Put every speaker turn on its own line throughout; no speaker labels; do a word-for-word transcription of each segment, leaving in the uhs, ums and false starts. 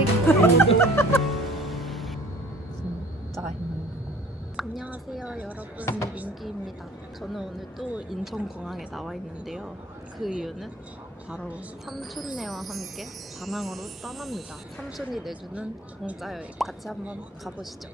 하이. 진짜 힘들어. 안녕하세요 여러분, 민기입니다. 저는 오늘 또 인천공항에 나와 있는데요. 그 이유는 바로 삼촌네와 함께 다낭으로 떠납니다. 삼촌이 내주는 공짜 여행 같이 한번 가보시죠.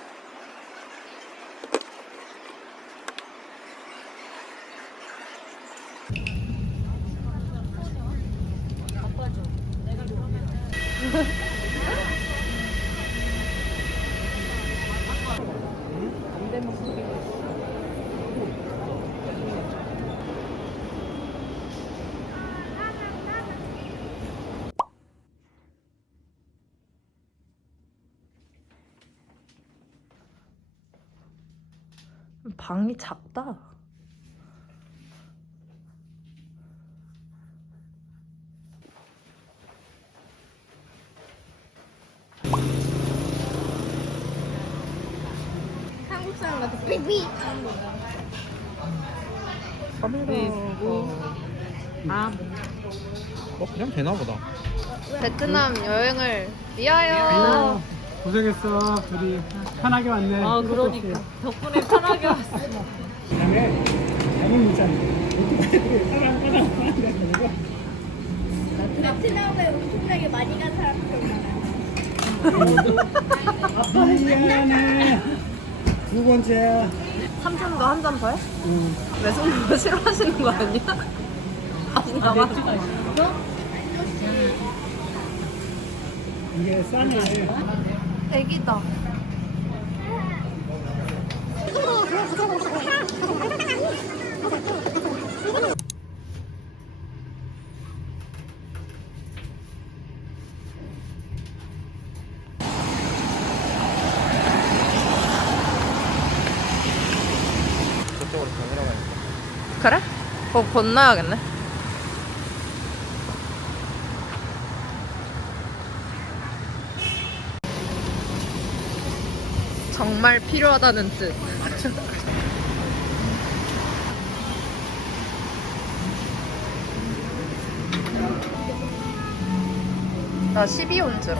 방이 작다.
한국 사람 같아. 삐삐.
카메라고.
아,
어 그냥 되나 보다.
베트남 여행을 위하여.
고생했어. 둘이 편하게 왔네.
아 그러니까 덕분에 편하게 왔어.
그다음에 잘못 있잖아.
베트남에 엄청나게 많이 간 사람들 많아.
아빠는 미안해. 두 번째야.
삼촌도 한 잔 더 해?
응.
왜 손으로 싫어하시는 거 아니야? 아직 남았어.
이게 싸네.
애기다.
저쪽으로 더 내려가야 돼.
그래? 그거 건너야겠네. 정말 필요하다는 뜻. 나 십이 온즈로.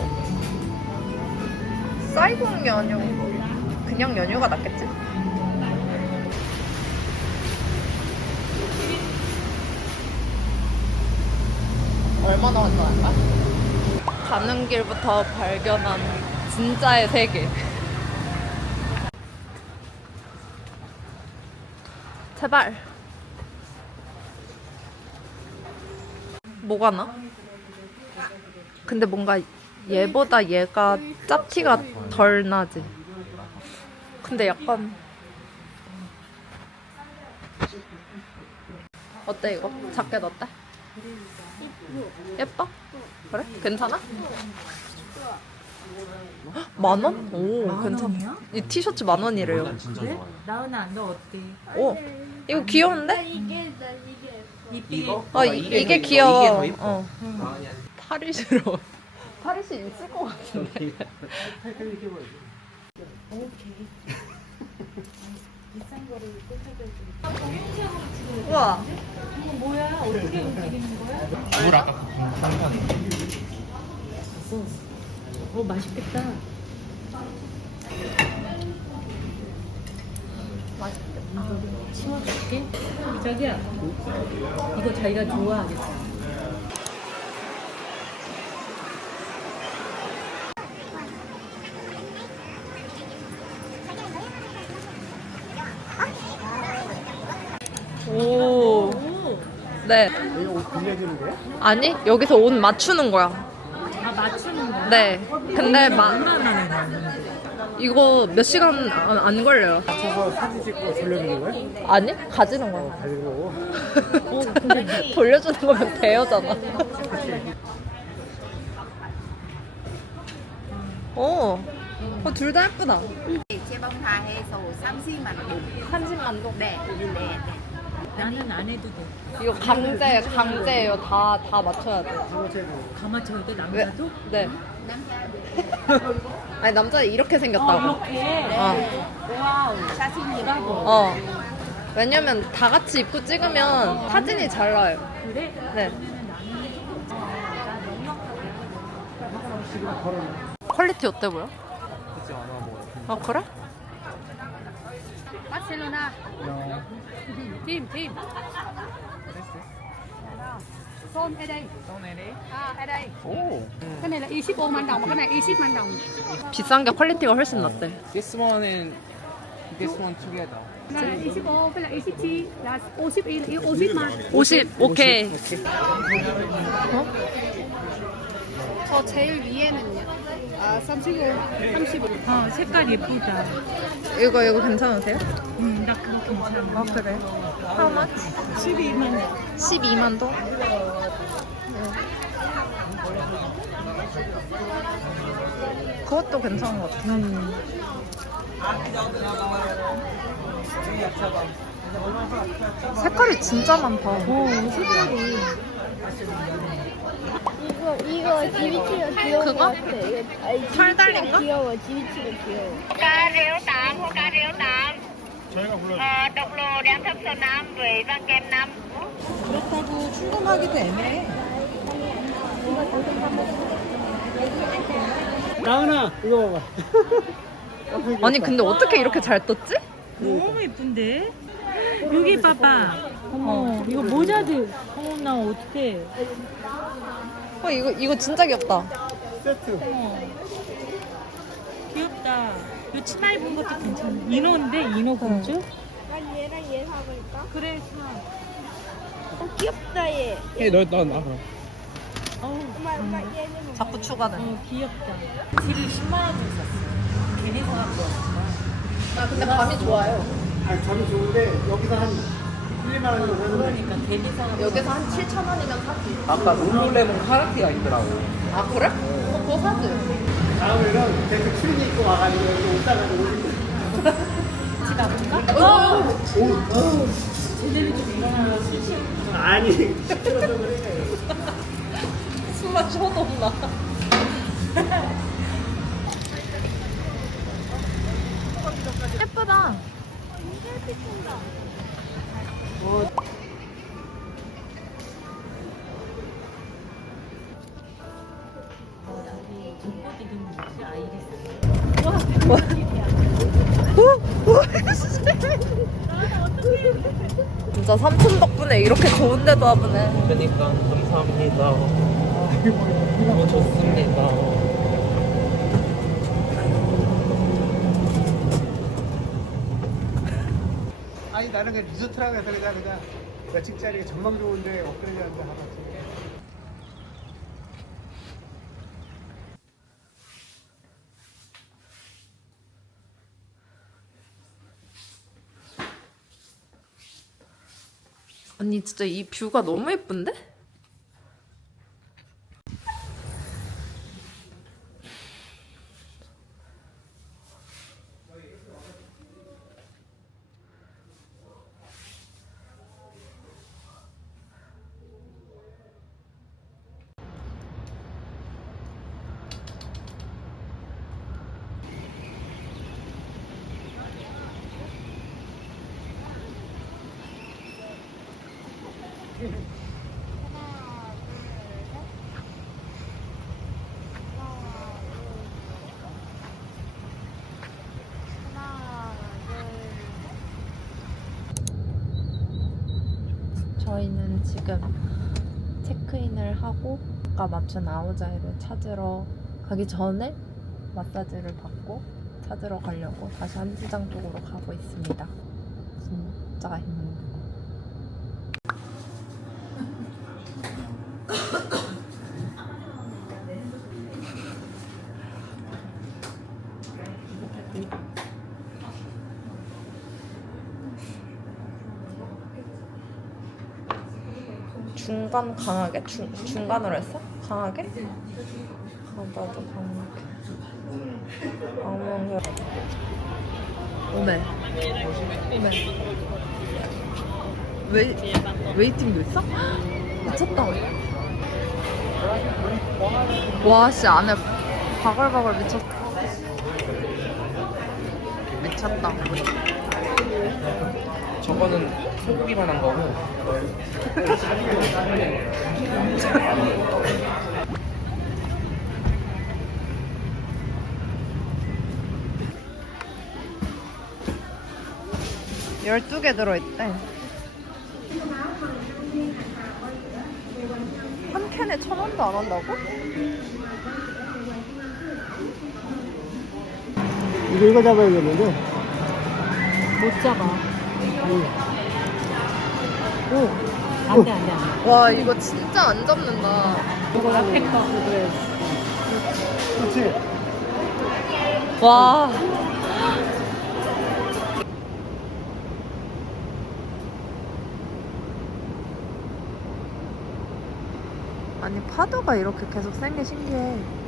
사이공 연휴. 그냥 연휴가 낫겠지? 얼마나 완전할까? 가는 길부터 발견한 진짜의 세계. 제발. 뭐가 나? 근데 뭔가 얘보다 얘가 짭티가 덜 나지. 근데 약간 어때 이거? 자켓 어때? 예뻐? 그래? 괜찮아? 만 원? 오, 괜찮아. 이 티셔츠 만 원이래요.
진짜 좋아요.
나은아 너 어때?
오, 이거 귀여운데?
이게 나 이게
이거?
어, 이, 이게 귀여워.
이게 더 이뻐.
어. 팔이 싫어. 팔이 씨 있을 것 같은데. 우와.
뭐야? 어떻게 움직이는 거야?
물 아까 그 공간에.
어 맛있겠다.
맛있겠다.
치워줄게. 자기야 이거 자기가 좋아하겠다.
오.
오.
네.
이거 옷 빌려주는 거야?
아니, 여기서 옷 맞추는 거야.
아 맞추는 거야?
네. 근데 마,
얼마나 하는 거야?
이거 몇 시간 안, 안 걸려요.
맞춰서 사진 찍고 돌려주는 거야?
아니? 가지는 거야.
가지고 오고.
어 근데
돌려주는 거면 대여잖아. 어. 어, 둘 다 예쁘다.
재봉 다 해서 삼십만 원.
삼십만 동.
네, 네.
나는 안 해도 돼.
이거 강제, 강제예요. 다, 다 맞춰야 돼.
다 맞춰야 돼
왜?
남자도?
네. 아니, 남자 이렇게 생겼다고.
이렇게.
어.
와우. 자신이라고.
어. 왜냐면 다 같이 입고 찍으면 사진이 잘 나요.
그래?
네. 퀄리티 어때 보여?
그치 않아 뭐.
아 그래?
바르셀로나 팀 팀. Son ở đây. À, ở đây.
오.
Cái này là hai mươi man đồng mà cái này hai mươi man đồng.
비싼 게 퀄리티가 훨씬 낫대.
This one and this one together.
Cái này là hai mươi, cái là hai mươi chín là năm mươi y là năm mươi man.
오십 오케이.
저 제일 위에는요? 아, 삼십오. 삼십오.
어 색깔 예쁘다.
이거 이거 괜찮으세요?
음, 나 그거 괜찮아.
아 그래. How much?
십이만 원.
십이만 동? 그것도 괜찮은 것 같아. 음. 색깔이 진짜 많다.
어, 색깔이.
이거 이거 지비치가 귀여운
그거?
것 같아. 이거, 아니,
털 달린 거?
지비치가 귀여워. 지비치가 귀여워.
Ca rêu tám hoặc ca rêu tám. Ờ, độc lồ đem thấp số năm với vàng kem năm.
그렇다고 출금하기도 애매해.
나은아 이거 봐봐.
아니 근데 어떻게 이렇게 잘 떴지?
너무 예쁜데? 여기 봐봐. 어머, 이거 모자도. 어머, 나 어떡해.
어 이거 이거 진짜 귀엽다.
세트.
어머. 귀엽다. 이 치마 입은 것도 괜찮아. 인어인데, 인어 공주?
난 얘랑 얘 사볼까?
그래,
어 귀엽다 얘.
해너너 나.
어우,
엄마 엄마 얘는 뭐?
자꾸 추가돼.
어, 귀엽다. 딜을 십만 원 주고 샀어. 괜히 사갖고 왔어.
아 근데 감이 좋아요.
아 점이 좋은데 여기서 한 일, 이만 원이면 되는데.
그러니까 괜히 사갖고.
여기서 한 칠천 원이면 사지.
아까 룰루레몬 카라티가 있더라고.
아 그래? 어, 그거 사지.
다음에는 계속 추리닝 입고 와가지고 여기 옷 사가지고 올리고.
집 아픈가?
어!
제대로 좀 일어나서 술 취해.
아니 십 킬로그램 정도 해.
숨만 쉬어도 없나? 예쁘다.
눈꽃 이름이 뭐지? 아이리스.
진짜 삼촌 덕분에 이렇게 좋은 데도 와보네.
그러니까 감사합니다. 너무 좋습니다.
아니 나는 그냥 리조트라고 해서 그냥 그냥 몇 층짜리 전망 좋은데 업그레이드 한다 하고.
언니 진짜 이 뷰가 너무 예쁜데? 저희는 지금 체크인을 하고 아까 맞춘 아오자이를 찾으러 가기 전에 마사지를 받고 찾으러 가려고 다시 한지장 쪽으로 가고 있습니다. 진짜 힘들어. 중간 강하게? 중, 중간으로 했어? 강하게? 가다도 강하게. 아무 오메. 오메. 웨이, 웨이팅도 있어? 미쳤다. 와, 씨, 안에 바글바글 미쳤다. 미쳤다.
저거는 소고기만 한 거고.
열두 개 들어있대. 한 캔에 천 원도 안 한다고?
이거 이거 잡아야겠는데.
못 잡아.
오.
안돼 안돼 안돼.
와 이거 진짜 안 잡는다.
이거 앞에 거 그래.
그렇지.
와. 아니 파도가 이렇게 계속 센 게 신기해.